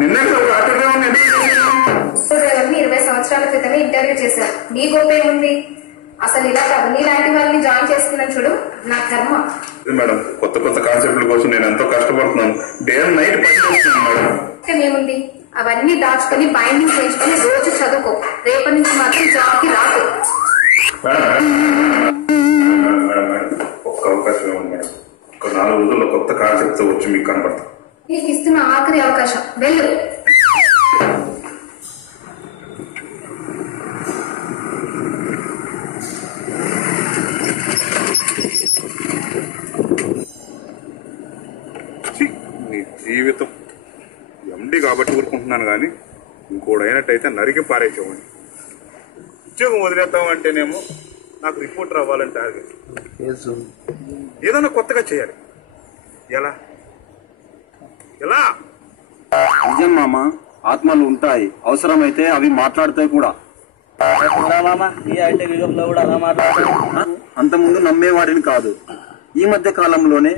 నిన్నే 20 సంవత్సరాల క్రితమే ఇంటర్వ్యూ చేశారు. నీ గొప్పేముంది? అసలు ఇలా నీలాంటి వాళ్ళని జాయిన్ చేసుకున్నాను చూడు, నా కర్మ. మేడం, కొత్త కొత్త కాన్సెప్ట్ల కోసం నేను ఎంతో కష్టపడుతున్నాను. డే అండ్ నైట్ పనిచేస్తున్నాను మేడం. ఏముంది, అవన్నీ దాచుకొని బైండింగ్ చేయించుకొని రోజు చదువుకో. రేపటి నుంచి మాత్రం జాబ్ కి రాదు. ఒక్క అవకాశం ఇవ్వండి మేడం. ఒక 4 రోజుల్లో కొత్త కాన్సెప్ట్ వచ్చి మీకు కనపడతా. నీకు ఇస్తున్న ఆఖరి అవకాశం, వెళ్ళు. నీ జీవితం ఎండి కాబట్టి ఊరుకుంటున్నాను, కానీ ఇంకోడైనట్టయితే నరికి పారేసేవాడిని. ఉద్యోగం వదిలేద్దామంటేనేమో నాకు రిపోర్టర్ అవ్వాలని టార్గెట్. ఏదైనా కొత్తగా చేయాలి. ఎలా ఎలా? నిజం మామ, ఆత్మలు ఉంటాయి, అవసరమైతే అవి మాట్లాడతాయి కూడా. అంతకుముందు నమ్మేవాడిని కాదు. ఈ మధ్య కాలంలోనే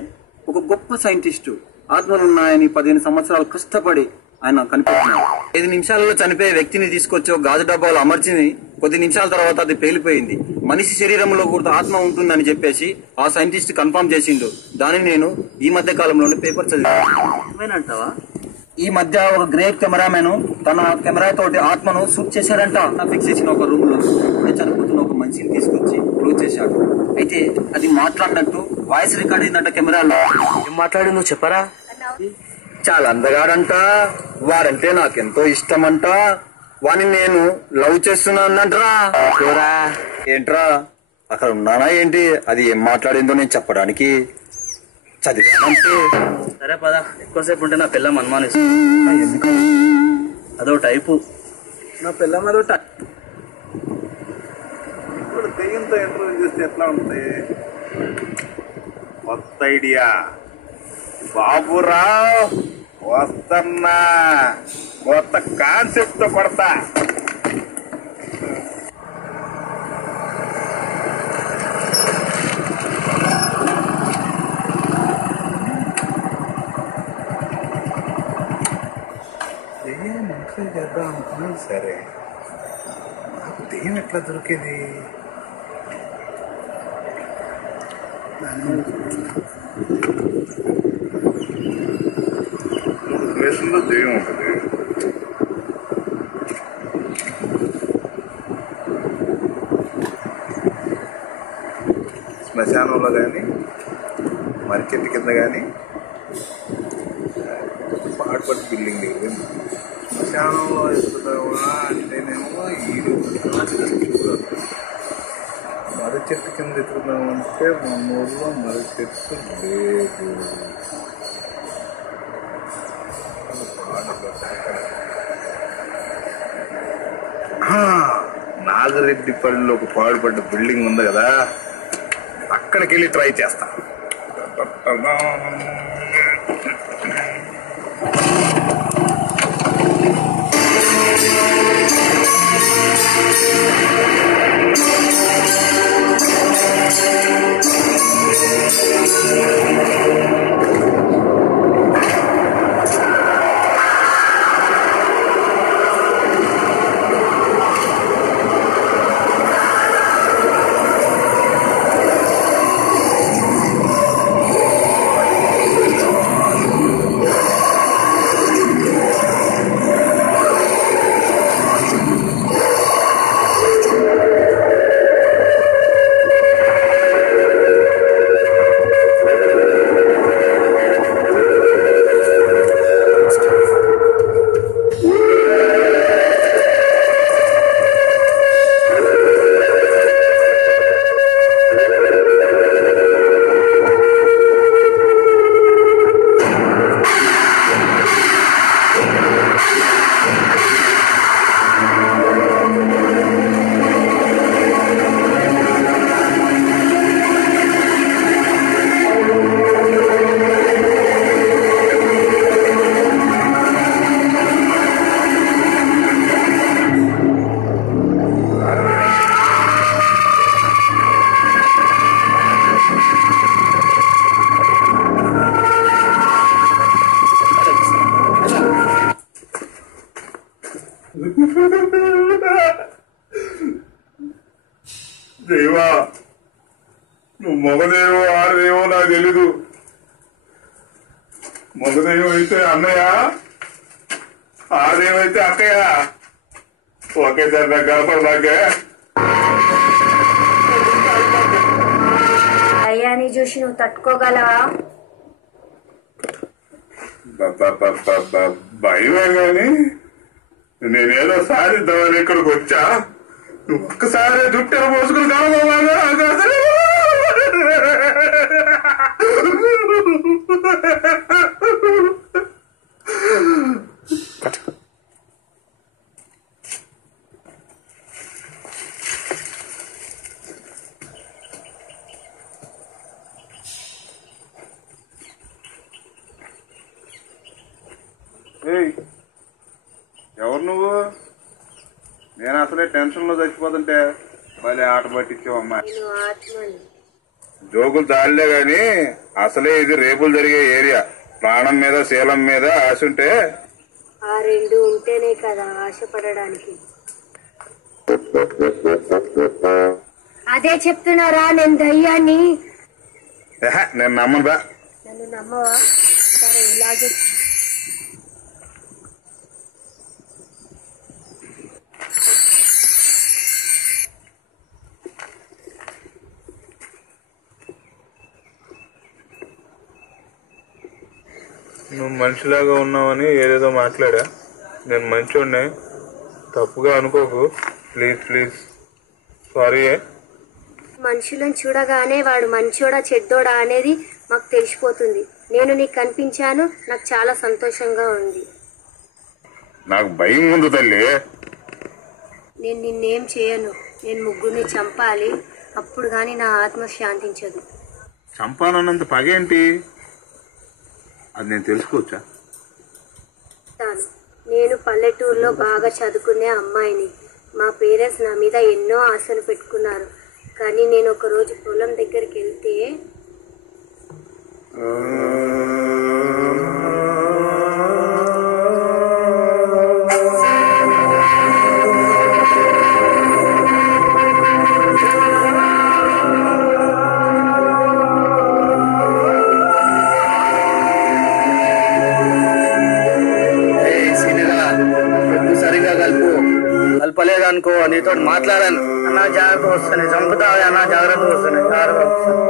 ఒక గొప్ప సైంటిస్టు ఆత్మలున్నాయని 15 సంవత్సరాలు కష్టపడి ఆయన కనిపెట్టినాడు. 5 నిమిషాలలో చనిపోయే వ్యక్తిని తీసుకొచ్చి ఒక గాజు డబ్బాలో అమర్చి కొద్ది నిమిషాల తర్వాత అది పేలిపోయింది. మనిషి శరీరంలో కూడా ఆత్మ ఉంటుందని చెప్పేసి ఆ సైంటిస్ట్ కన్ఫర్మ్ చేసిండు. దానిని నేను ఈ మధ్య కాలంలోనే పేపర్ చదివానంటావా? ఈ మధ్య ఒక గ్రేట్ కెమెరామెన్ తన కెమెరా తోటి ఆత్మను షూట్ చేశాడంట. ఫిక్స్ చేసిన ఒక రూమ్ లో ఇప్పుడే చనిపోతున్న ఒక మనిషిని తీసుకొచ్చి ప్రూవ్ చేశాడు. అయితే అది మాట్లాడినట్టు వాయిస్ రికార్డ్ అయిందంట కెమెరాలో. ఏం మాట్లాడిందో చెప్పరా? చాలా అందగాడంట, వాడంటే నాకెంతో ఇష్టమంట, వాని నేను లవ్ చేస్తున్నానంటరా. ఏంట్రా అక్కడ ఉన్నానా ఏంటి? అది ఏం మాట్లాడిందో నేను చెప్పడానికి చదివానంటే. సరే పద, ఎక్కువసేపు ఉంటే నా పిల్లం అనుమానిస్తుంది. ఎందుకు? అదో టైపు, నా పిల్లం అదో టైప్. ఇప్పుడు దెయ్యంతో ఇంటర్వ్యూ చేస్తే ఎట్లా ఉంటుంది? కొత్త ఐడియా. బాబురావు వస్తున్నా, కొత్త కాన్సెప్ట్ తో కొడతా. దెయ్యం ఎంట్రీ చేద్దాం అనుకున్నాను. సరే, నాకు దెయ్యం ఎట్లా దొరికేది? ప్లేసుల్లో దెయ్యం ఉంటుంది. శ్మశానంలో కానీ, మార్కెట్ కింద కానీ, పాడుపడి బిల్డింగ్ దగ్గర. శ్మశానంలో ఎత్తుతావా అంటేనేమో ఈడు మర్రి చెట్టు కింద ఎత్తుకున్నామంటే మా ఊళ్ళో మర్రి చెట్టు లేదు. నాగిరెడ్డిపల్లిలో ఒక పాడుపడ్డ బిల్డింగ్ ఉంది కదా, అక్కడికి వెళ్ళి ట్రై చేస్తా. దేవా, నువ్వు మగదేవో ఆడదేవో నాకు తెలీదు. మగదేవం అయితే అన్నయ్య, ఆడదేవైతే అక్కయ్య. ఒకేసారి నాకు కనపడదాకే. అయ్యాని చూసి నువ్వు తట్టుకోగలవా? భయమే గాని నేనేదో సాధిద్దామని ఇక్కడికి వచ్చా. నువ్వు ఒక్కసారి జుట్టెర పోసుకుని కావాలి. ఎవరు నువ్వు? నేను అసలే టెన్షన్ లో చచ్చిపోతుంటే మళ్ళీ ఆట పట్టించావమ్మా. జోకులు దాడిలే గాని అసలే ఇది రేపులు జరిగే ఏరియా. ప్రాణం మీద శీలం మీద ఆశ ఉంటే ఆ రెండు ఉంటేనే కదా ఆశపడడానికి. అదే చెప్తున్నారా నేను దయ్యాన్ని? నేను నమ్మను. నన్ను నమ్మవా? సరే ఇలాగే. నువ్వు మనిషిలాగా ఉన్నావని ఏదేదో మాట్లాడా. నేను మంచోడ్నే, తప్పుగా అనుకోకు. Please please, sorry. మనుషులను చూడగానే వాడు మంచోడా చెడ్డోడా అనేది మాకు తెలిసిపోతుంది. నేను నీకు కనిపించాను, నాకు చాలా సంతోషంగా ఉంది. నాకు భయం ఉంది తల్లి. నేను నిన్నేం చేయను. నేను ముగ్గురిని చంపాలి, అప్పుడు గాని నా ఆత్మ శాంతించదు. చంపాలన్నంత పగేంటి? అది నేను తెలుసుకోవచ్చా? నేను పల్లెటూరులో బాగా చదువుకునే అమ్మాయిని. మా పేరెంట్స్ నా మీద ఎన్నో ఆశలు పెట్టుకున్నారు. కానీ నేను ఒక రోజు పొలం దగ్గరికి వెళ్తే కలపలేదనుకో, నీతో మాట్లాడాను అన్నా, జాగ్రత్త వస్తాను. చంపుతావే అన్నా, జాగ్రత్త వస్తాను. జాగ్రత్త వస్తాను.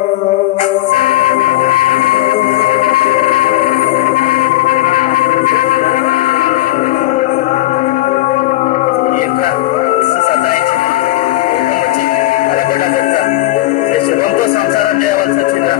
శివంతో సంసారం చేయవలసి వచ్చిందా?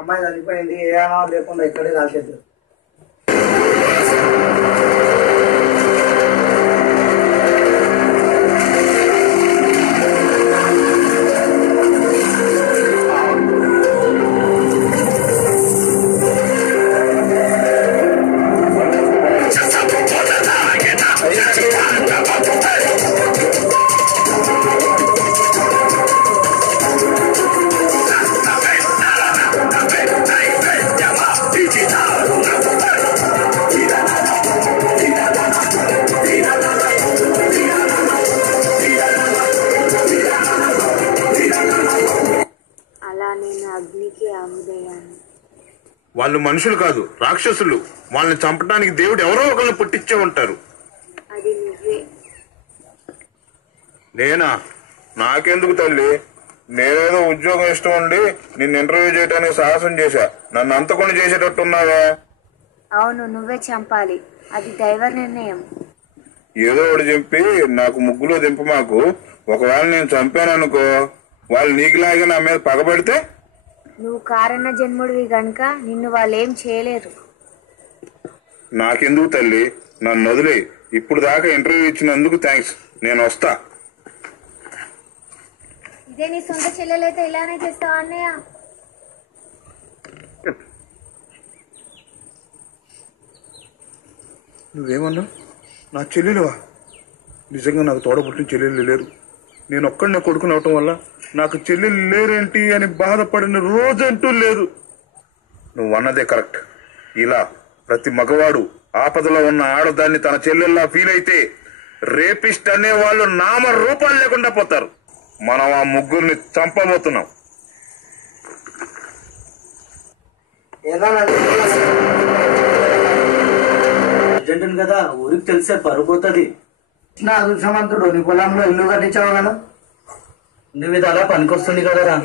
అమ్మాయి చనిపోయింది, ఏ అనాథ లేకుండా ఇక్కడే కాల్చేద్దాం. వాళ్ళు మనుషులు కాదు, రాక్షసులు. వాళ్ళని చంపడానికి దేవుడు ఎవరో ఒకరిని పుట్టించే ఉంటారు. అది నువ్వే. నేనా? నాకెందుకు తల్లి? నేనేదో ఉద్యోగం ఇష్టం ఉండి నిన్ను ఇంటర్వ్యూ చేయడానికి సాహసం చేశా. నన్ను అంతకుండా చేసేటట్టున్నావా? అవును, నువ్వే చంపాలి, అది దైవ నిర్ణయం. ఏదో ఒకటి చెప్పి నాకు ముగ్గులో దింప మాకు. ఒకవేళ నేను చంపాననుకో, వాళ్ళు నీకులాగే నా మీద పగబడితే? నువ్వు కారణ జన్ముడివి గనుక నిన్ను వాళ్ళేం చేయలేరు. నాకెందుకు తల్లి, నన్ను వదిలే. ఇప్పుడు దాకా ఇంటర్వ్యూ ఇచ్చినందుకు థ్యాంక్స్. నేను వస్తా. ఇదే నీ సొంత చెల్లెలైతే ఇలానే చేస్తావా అన్నయ్య? నువ్వేమన్నా? నా చెల్లెలువా? నిజంగా నాకు తోడబుట్టిన చెల్లెళ్ళు లేరు. నేను ఒక్కడనే కొడుకుని అవటం వల్ల నాకు చెల్లెలు లేరేంటి అని బాధపడిన రోజంటూ లేదు. నువ్వు అన్నదే కరెక్ట్. ఇలా ప్రతి మగవాడు ఆపదలో ఉన్న ఆడదాన్ని తన చెల్లెల్లా ఫీల్ అయితే రేపిస్ట్ అనే వాళ్ళు నామ రూపాలు లేకుండా పోతారు. మనం ఆ ముగ్గురిని చంపబోతున్నాం. అర్జెంట్ కదా, ఊరికి తెలిసే పరుపోతుంది. నా అదృష్టవంతుడు, నీ పొలంలో ఇల్లు కట్టించావు కదా. నువ్వు ఇది అలా పనికొస్తుంది కదరా.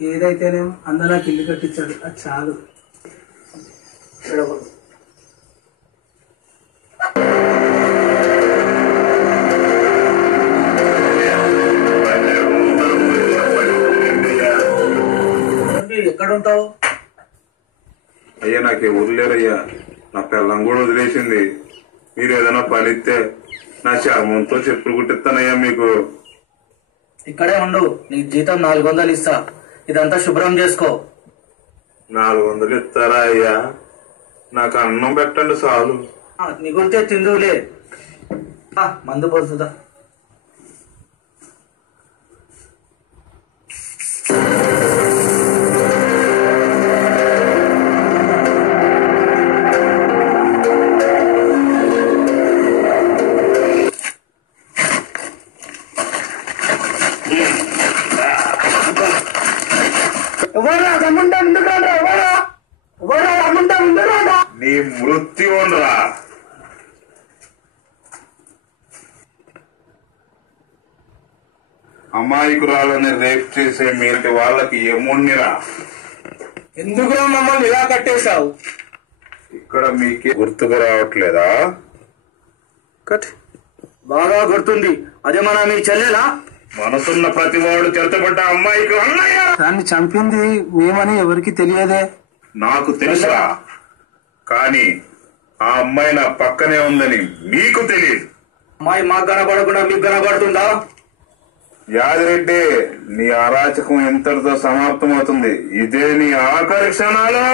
ఏదైతేనేమో అందరూ నాకు ఇల్లు కట్టించాడు, అది చాలు. ఎక్కడ ఉంటావు? అయ్యా నాకే వదిలేరయ్యా. నా పిల్లం కూడా వదిలేసింది. మీరు ఏదైనా పని ఇస్తే నా చర్మంతో చెప్పులు కుట్టిస్తానయ్యా మీకు. ఇక్కడే ఉండు, నీకు జీతం 400 ఇస్తా. ఇదంతా శుభ్రం చేసుకో. 400 ఇస్తారా అయ్యా? నాకు అన్నం పెట్టండి చాలు. మిగులితే తిందువులే. మందు పోతుందా? నీ మృత్యువురా. అమాయకురాలని రేప్ చేసే మీటి వాళ్ళకి యముణ్ణిరా. ఎందుకు మమ్మల్ని ఇలా కట్టేశావు? ఇక్కడ మీకే గుర్తుకు రావట్లేదా? కట్ బాగా గుర్తుంది. అదే మన మీ చెల్లెలా? మనసున్న ప్రతివాడు చెత్తపడ్డ అమ్మాయికి అన్నయ్య. దాన్ని చంపింది మేమని ఎవరికి తెలియదే. నాకు తెలుసా, కానీ ఆ అమ్మాయి నా పక్కనే ఉందని మీకు తెలియదు. అమ్మాయి మాకు కనబడకుండా మీకు కనబడుతుందా? యాదిరెడ్డి, నీ అరాచకం ఇంతటితో సమాప్తమవుతుంది. ఇదే నీ ఆఖరి క్షణాలు.